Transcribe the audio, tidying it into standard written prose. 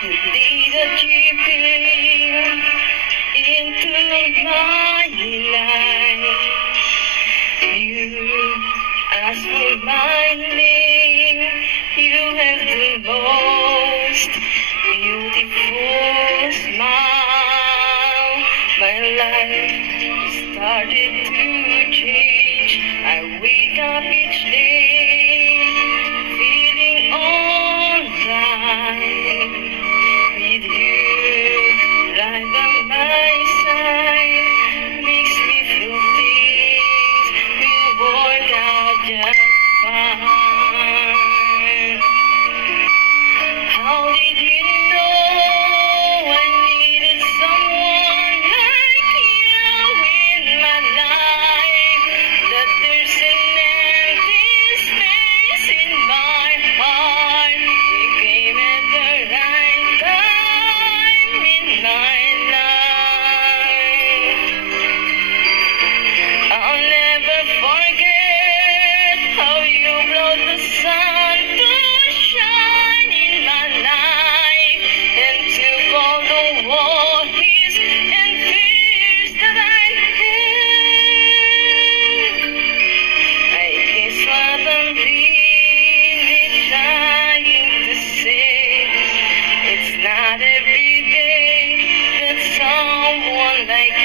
You did a dripping into my life. You asked for my name. You have the most beautiful smile. My life started to change. I wake up each day feeling alright. With you right by my side makes me feel things will work out just fine. How did you know I needed someone like you in my life? That there's an empty space in my heart. You came at the right time in my life. I'll never forget how you brought the sun to shine in my life and took all the worries and fears that I had. I guess what I'm really trying to say, it's not every day that someone like